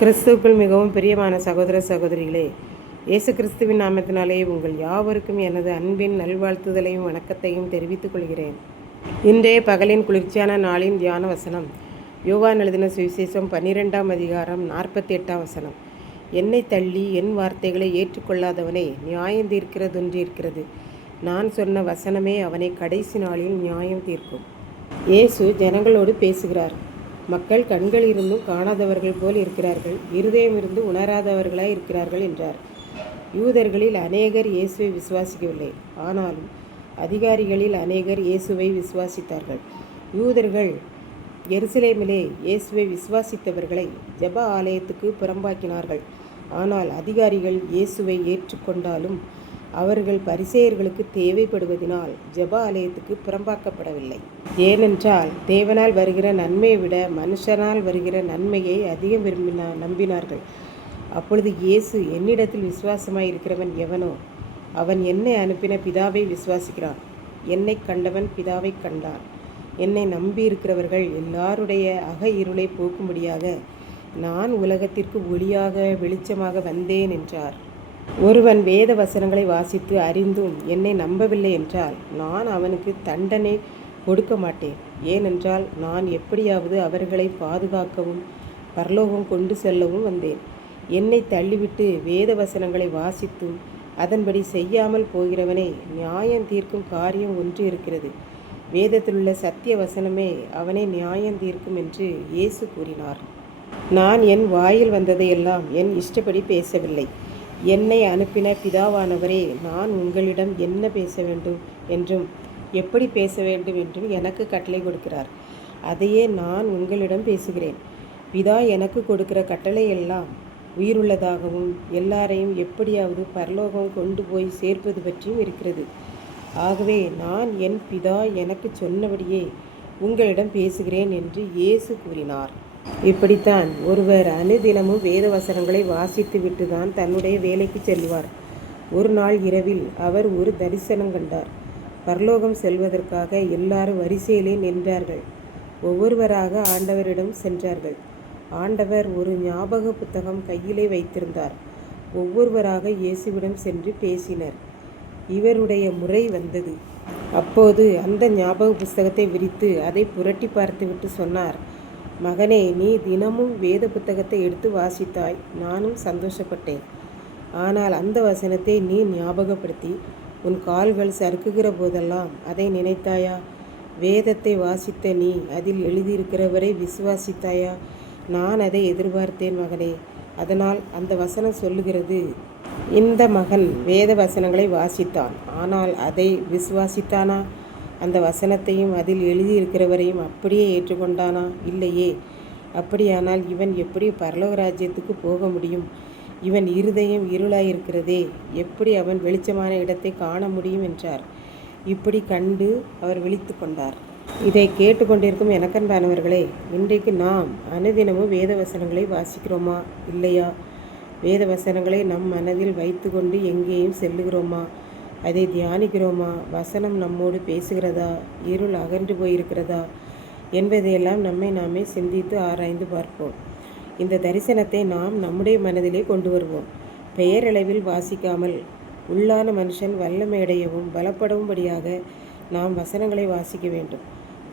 கிறிஸ்துவுக்குள் மிகவும் பிரியமான சகோதர சகோதரிகளே, இயேசு கிறிஸ்துவின் நாமத்தினாலே உங்கள் யாவருக்கும் எனது அன்பின் நல்வாழ்த்துதலையும் வணக்கத்தையும் தெரிவித்துக் கொள்கிறேன். இன்றைய பகலின் குளிர்ச்சியான நாளின் தியான வசனம் யோவான் எழுதின சுவிசேஷம் 12ஆம் அதிகாரம் 48ஆம் வசனம். என்னை தள்ளி என் வார்த்தைகளை ஏற்றுக்கொள்ளாதவனை நியாயம் தீர்க்கிறதொன்று இருக்கிறது. நான் சொன்ன வசனமே அவனை கடைசி நாளில் நியாயம் தீர்க்கும். இயேசு ஜனங்களோடு பேசுகிறார். மக்கள் கண்கள் இருந்தும் காணாதவர்கள் போல் இருக்கிறார்கள், இருதயம் இருந்து உணராதவர்களாய் இருக்கிறார்கள் என்றார். யூதர்களில் அநேகர் இயேசுவை விசுவாசிக்கவில்லை, ஆனாலும் அதிகாரிகளில் அநேகர் இயேசுவை விசுவாசித்தார்கள். யூதர்கள் எருசலேமிலே இயேசுவை விசுவாசித்தவர்களை ஜெப ஆலயத்துக்கு புறம்பாக்கினார்கள். ஆனால் அதிகாரிகள் இயேசுவை ஏற்றுக்கொண்டாலும் அவர்கள் பரிசேயர்களுக்கு தேவைப்படுவதினால் ஜெப ஆலயத்துக்கு புறம்பாக்கப்படவில்லை. ஏனென்றால் தேவனால் வருகிற நன்மையை விட மனுஷனால் வருகிற நன்மையை அதிகம் நம்பினார்கள். அப்பொழுது இயேசு, என்னிடத்தில் விசுவாசமாய் இருக்கிறவன் எவனோ அவன் என்னை அனுப்பின பிதாவை விசுவாசிக்கிறான். என்னை கண்டவன் பிதாவை கண்டான். என்னை நம்பியிருக்கிறவர்கள் எல்லாருடைய அக இருளை போக்கும்படியாக நான் உலகத்திற்கு ஒளியாக வெளிச்சமாக வந்தேன் என்றார். ஒருவன் வேத வசனங்களை வாசித்து அறிந்தும் என்னை நம்பவில்லை என்றால் நான் அவனுக்கு தண்டனை கொடுக்க மாட்டேன். ஏனென்றால் நான் எப்படியாவது அவர்களை பாதுகாக்கவும் பரலோகம் கொண்டு செல்லவும் வந்தேன். என்னை தள்ளிவிட்டு வேத வசனங்களை வாசித்தும் அதன்படி செய்யாமல் போகிறவனை நியாயம் தீர்க்கும் காரியம் ஒன்று இருக்கிறது. வேதத்திலுள்ள சத்திய வசனமே அவனை நியாயம் தீர்க்கும் என்று இயேசு கூறினார். நான் என் வாயில் வந்ததையெல்லாம் என் இஷ்டப்படி பேசவில்லை. என்னை அனுப்பின பிதாவானவரே நான் உங்களிடம் என்ன பேச வேண்டும் என்றும் எப்படி பேச வேண்டும் என்றும் எனக்கு கட்டளை கொடுக்கிறார். அதையே நான் உங்களிடம் பேசுகிறேன். பிதா எனக்கு கொடுக்கிற கட்டளை எல்லாம் உயிருள்ளதாகவும் எல்லாரையும் எப்படியாவது பரலோகம் கொண்டு போய் சேர்ப்பது பற்றியும் இருக்கிறது. ஆகவே நான் என் பிதா எனக்கு சொன்னபடியே உங்களிடம் பேசுகிறேன் என்று இயேசு கூறினார். இப்படித்தான் ஒருவர் அனுதினமும் வேத வசனங்களை வாசித்து விட்டுதான் தன்னுடைய வேலைக்கு செல்வார். ஒரு நாள் இரவில் அவர் ஒரு தரிசனம் கண்டார். பரலோகம் செல்வதற்காக எல்லாரும் வரிசையிலே நின்றார்கள். ஒவ்வொருவராக ஆண்டவரிடம் சென்றார்கள். ஆண்டவர் ஒரு ஞாபக புத்தகம் கையிலே வைத்திருந்தார். ஒவ்வொருவராக இயேசுவிடம் சென்று பேசினர். இவருடைய முறை வந்தது. அப்போது அந்த ஞாபக புஸ்தகத்தை விரித்து அதை புரட்டி பார்த்துவிட்டு சொன்னார், மகனே, நீ தினமும் வேத புத்தகத்தை எடுத்து வாசித்தாய், நானும் சந்தோஷப்பட்டேன். ஆனால் அந்த வசனத்தை நீ ஞாபகப்படுத்தி உன் கால்கள் சறுக்குகிற போதெல்லாம் அதை நினைத்தாயா? வேதத்தை வாசித்த நீ அதில் எழுதியிருக்கிறவரை விசுவாசித்தாயா? நான் அதை எதிர்பார்த்தேன் மகனே. அதனால் அந்த வசனம் சொல்லுகிறது, இந்த மகன் வேத வசனங்களை வாசித்தான், ஆனால் அதை விசுவாசித்தானா? அந்த வசனத்தையும் அதில் எழுதியிருக்கிறவரையும் அப்படியே ஏற்றுக்கொண்டானா? இல்லையே. அப்படியானால் இவன் எப்படி பரலோக ராஜ்யத்துக்கு போக முடியும்? இவன் இருதயம் இருளாயிருக்கிறதே, எப்படி அவன் வெளிச்சமான இடத்தை காண முடியும் என்றார். இப்படி கண்டு அவர் விழித்து கொண்டார். இதை கேட்டுக்கொண்டிருக்கும் எனக்கன்பானவர்களே, இன்றைக்கு நாம் அனுதினமும் வேத வசனங்களை வாசிக்கிறோமா இல்லையா? வேத வசனங்களை நம் மனதில் வைத்து கொண்டு எங்கேயும் செல்லுகிறோமா? அதை தியானிக்கிறோமா? வசனம் நம்மோடு பேசுகிறதா? இருள் அகன்று போயிருக்கிறதா என்பதையெல்லாம் நாமே சிந்தித்து ஆராய்ந்து பார்ப்போம். இந்த தரிசனத்தை நாம் நம்முடைய மனதிலே கொண்டு வருவோம். பெயரளவில் வாசிக்காமல் உள்ளான மனுஷன் வல்லமையடையவும் பலப்படவும்படியாக நாம் வசனங்களை வாசிக்க வேண்டும்.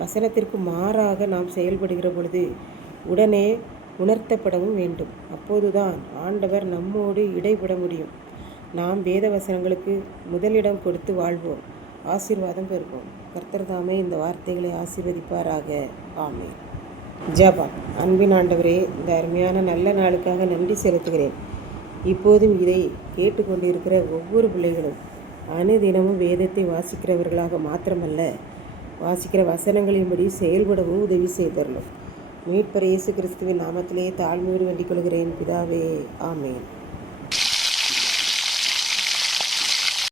வசனத்திற்கு மாறாக நாம் செயல்படுகிற பொழுது உடனே உணர்த்தப்படவும் வேண்டும். அப்போதுதான் ஆண்டவர் நம்மோடு இடைபட முடியும். நாம் வேத வசனங்களுக்கு முதலிடம் கொடுத்து வாழ்வோம், ஆசீர்வாதம் பெறுவோம். கர்த்தர் தாமே இந்த வார்த்தைகளை ஆசீர்வதிப்பாராக. ஆமென். ஜெபம். அன்பின் ஆண்டவரே, இந்த அருமையான நல்ல நாளுக்காக நன்றி செலுத்துகிறேன். இப்போதும் இதை கேட்டுக்கொண்டிருக்கிற ஒவ்வொரு பிள்ளைகளும் அனுதினமும் வேதத்தை வாசிக்கிறவர்களாக மாத்திரமல்ல, வாசிக்கிற வசனங்களின்படி செயல்படவும் உதவி செய்தரலும். மீட்பர் இயேசு கிறிஸ்துவின் நாமத்திலே தாழ்மையோடு வேண்டிக் கொள்கிறேன் பிதாவே. ஆமென்.